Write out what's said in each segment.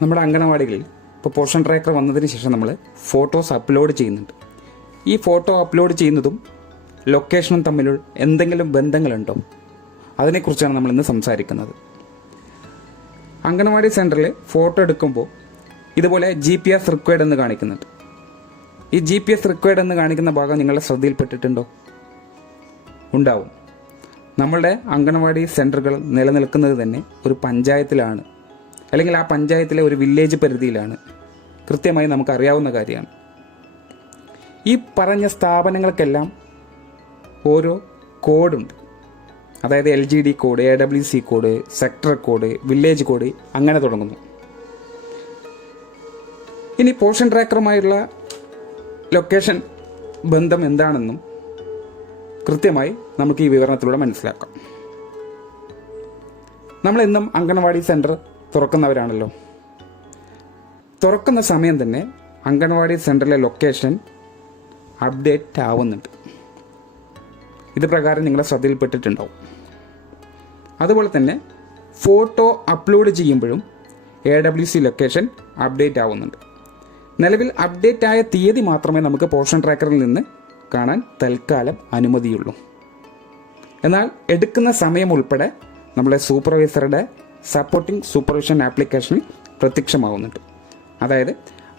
നമ്മുടെ അംഗനവാടികളിൽ ഇപ്പോൾ portion tracker വന്നതിന് ശേഷം നമ്മൾ ഫോട്ടോസ് അപ്ലോഡ് ചെയ്യുന്നുണ്ട്. ഈ ഫോട്ടോ അപ്ലോഡ് ചെയ്യുന്നതും ലൊക്കേഷനും തമ്മിൽ എന്തെങ്കിലും ബന്ധങ്ങളുണ്ടോ? അതിനെക്കുറിച്ചാണ് നമ്മൾ ഇന്ന് സംസാരിക്കുന്നത്. അംഗനവാടി സെൻറ്ററിൽ ഫോട്ടോ എടുക്കുമ്പോൾ ഇതുപോലെ GPS റിക്വയർഡ് എന്ന് കാണിക്കുന്നുണ്ട്. ഈ GPS റിക്വയർഡ് എന്ന് കാണിക്കുന്ന ഭാഗം നിങ്ങളുടെ ശ്രദ്ധയിൽപ്പെട്ടിട്ടുണ്ടോ? ഉണ്ടാവും. നമ്മളുടെ അംഗനവാടി സെൻറ്ററുകൾ നിലനിൽക്കുന്നത് തന്നെ ഒരു പഞ്ചായത്തിലാണ്, അല്ലെങ്കിൽ ആ പഞ്ചായത്തിലെ ഒരു വില്ലേജ് പരിധിയിലാണ്. കൃത്യമായി നമുക്കറിയാവുന്ന കാര്യമാണ്. ഈ പറഞ്ഞ സ്ഥാപനങ്ങൾക്കെല്ലാം ഓരോ കോഡുണ്ട്. അതായത് LGD code, AWC code, sector code, village code, അങ്ങനെ തുടങ്ങുന്നു. ഇനി പോഷൻ ട്രാക്കറുമായുള്ള ലൊക്കേഷൻ ബന്ധം എന്താണെന്നും കൃത്യമായി നമുക്ക് ഈ വിവരണത്തിലൂടെ മനസ്സിലാക്കാം. നമ്മളെന്നും അംഗനവാടി സെൻറ്റർ തുറക്കുന്നവരാണല്ലോ. തുറക്കുന്ന സമയം തന്നെ അംഗനവാടി സെൻറ്ററിലെ ലൊക്കേഷൻ അപ്ഡേറ്റ് ആവുന്നുണ്ട്. ഇത് പ്രകാരം നിങ്ങളെ ശ്രദ്ധയിൽപ്പെട്ടിട്ടുണ്ടാവും. അതുപോലെ തന്നെ ഫോട്ടോ അപ്ലോഡ് ചെയ്യുമ്പോഴും AWC ലൊക്കേഷൻ അപ്ഡേറ്റ് ആവുന്നുണ്ട്. നിലവിൽ അപ്ഡേറ്റ് ആയ തീയതി മാത്രമേ നമുക്ക് പോഷൻ ട്രാക്കറിൽ നിന്ന് കാണാൻ തൽക്കാലം അനുമതിയുള്ളൂ. എന്നാൽ എടുക്കുന്ന സമയം ഉൾപ്പെടെ നമ്മളെ സൂപ്പർവൈസറുടെ സപ്പോർട്ടിംഗ് സൂപ്പർവിഷൻ ആപ്ലിക്കേഷനിൽ പ്രത്യക്ഷമാവുന്നുണ്ട്. അതായത്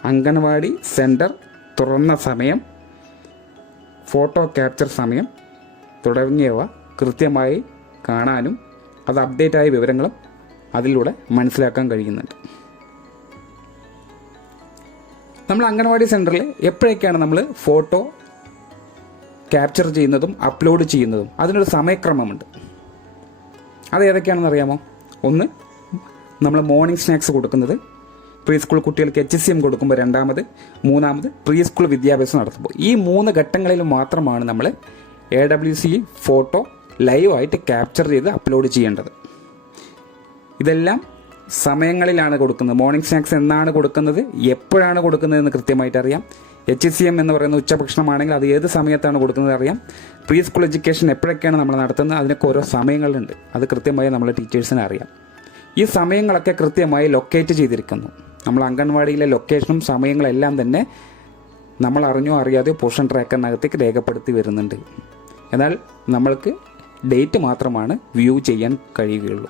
അംഗനവാടി സെൻറ്റർ തുറന്ന സമയം, ഫോട്ടോ ക്യാപ്ചർ സമയം തുടങ്ങിയവ കൃത്യമായി കാണാനും അത് അപ്ഡേറ്റ് ആയ വിവരങ്ങളും അതിലൂടെ മനസ്സിലാക്കാൻ കഴിയുന്നുണ്ട്. നമ്മൾ അംഗനവാടി സെൻറ്ററിൽ എപ്പോഴൊക്കെയാണ് നമ്മൾ ഫോട്ടോ ക്യാപ്ചർ ചെയ്യുന്നതും അപ്ലോഡ് ചെയ്യുന്നതും അതിനൊരു സമയക്രമമുണ്ട്. അത് ഏതൊക്കെയാണെന്ന് അറിയാമോ? ഒന്ന്, നമ്മൾ മോർണിംഗ് സ്നാക്സ് കൊടുക്കുന്നത്, പ്രീ സ്കൂൾ കുട്ടികൾക്ക് HCM കൊടുക്കുമ്പോൾ രണ്ടാമത്, മൂന്നാമത് പ്രീ സ്കൂൾ വിദ്യാഭ്യാസം നടത്തുമ്പോൾ. ഈ 3 ഘട്ടങ്ങളിൽ മാത്രമാണ് നമ്മൾ AWC ഫോട്ടോ ലൈവായിട്ട് ക്യാപ്ചർ ചെയ്ത് അപ്ലോഡ് ചെയ്യേണ്ടത്. ഇതെല്ലാം സമയങ്ങളിലാണ് കൊടുക്കുന്നത്. മോർണിംഗ് സ്നാക്സ് എന്നാണ് കൊടുക്കുന്നത്, എപ്പോഴാണ് കൊടുക്കുന്നതെന്ന് കൃത്യമായിട്ട് അറിയാം. HCM എന്ന് പറയുന്ന ഉച്ചഭക്ഷണമാണെങ്കിൽ അത് ഏത് സമയത്താണ് കൊടുക്കുന്നത് അറിയാം. പ്രീ സ്കൂൾ എഡ്യൂക്കേഷൻ എപ്പോഴൊക്കെയാണ് നമ്മൾ നടത്തുന്നത്, അതിനൊക്കെ ഓരോ സമയങ്ങളുണ്ട്. അത് കൃത്യമായി നമ്മളെ ടീച്ചേഴ്സിന് അറിയാം. ഈ സമയങ്ങളൊക്കെ കൃത്യമായി ലൊക്കേറ്റ് ചെയ്തിരിക്കുന്നു. നമ്മൾ അംഗൻവാടിയിലെ ലൊക്കേഷനും സമയങ്ങളെല്ലാം തന്നെ നമ്മൾ അറിഞ്ഞോ അറിയാതെയോ പോഷൻ ട്രാക്കറിനകത്തേക്ക് രേഖപ്പെടുത്തി വരുന്നുണ്ട്. എന്നാൽ നമ്മൾക്ക് ഡേറ്റ് മാത്രമാണ് വ്യൂ ചെയ്യാൻ കഴിയുകയുള്ളൂ.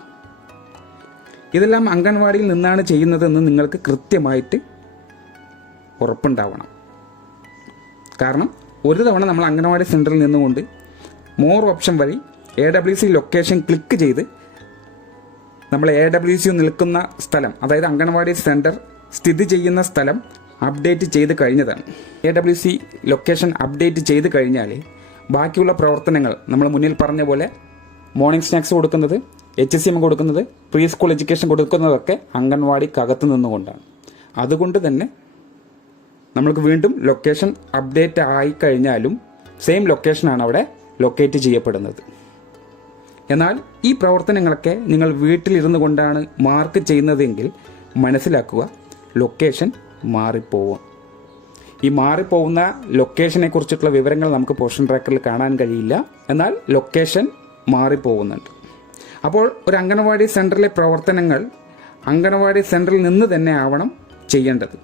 ഇതെല്ലാം അംഗൻവാടിയിൽ നിന്നാണ് ചെയ്യുന്നതെന്ന് നിങ്ങൾക്ക് കൃത്യമായിട്ട് ഉറപ്പുണ്ടാവണം. കാരണം ഒരു തവണ നമ്മൾ അംഗനവാടി സെൻറ്ററിൽ നിന്നുകൊണ്ട് മോർ ഓപ്ഷൻ വഴി AWC ലൊക്കേഷൻ ക്ലിക്ക് ചെയ്ത് നമ്മൾ AWC നിൽക്കുന്ന സ്ഥലം, അതായത് അംഗനവാടി സെൻറ്റർ സ്ഥിതി ചെയ്യുന്ന സ്ഥലം അപ്ഡേറ്റ് ചെയ്ത് കഴിഞ്ഞതാണ്. AWC ലൊക്കേഷൻ അപ്ഡേറ്റ് ചെയ്ത് കഴിഞ്ഞാൽ ബാക്കിയുള്ള പ്രവർത്തനങ്ങൾ നമ്മൾ മുന്നിൽ പറഞ്ഞ പോലെ മോർണിംഗ് സ്നാക്സ് കൊടുക്കുന്നത്, HCM കൊടുക്കുന്നത്, പ്രീ സ്കൂൾ എഡ്യൂക്കേഷൻ കൊടുക്കുന്നതൊക്കെ അംഗൻവാടിക്കകത്ത് നിന്നുകൊണ്ടാണ്. അതുകൊണ്ട് തന്നെ നമ്മൾക്ക് വീണ്ടും ലൊക്കേഷൻ അപ്ഡേറ്റ് ആയി കഴിഞ്ഞാലും സെയിം ലൊക്കേഷനാണ് അവിടെ ലൊക്കേറ്റ് ചെയ്യപ്പെടുന്നത്. എന്നാൽ ഈ പ്രവർത്തനങ്ങളൊക്കെ നിങ്ങൾ വീട്ടിലിരുന്നു കൊണ്ടാണ് മാർക്ക് ചെയ്യുന്നതെങ്കിൽ മനസ്സിലാക്കുക, ലൊക്കേഷൻ മാറിപ്പോവും. ഈ മാറിപ്പോകുന്ന ലൊക്കേഷനെ കുറിച്ചിട്ടുള്ള വിവരങ്ങൾ നമുക്ക് പോഷൻ ട്രാക്കറിൽ കാണാൻ കഴിയില്ല. എന്നാൽ ലൊക്കേഷൻ മാറിപ്പോകുന്നുണ്ട്. അപ്പോൾ ഒരു അംഗനവാടി സെൻറ്ററിലെ പ്രവർത്തനങ്ങൾ അംഗനവാടി സെൻറ്ററിൽ നിന്ന് തന്നെ ആവണം ചെയ്യേണ്ടത്.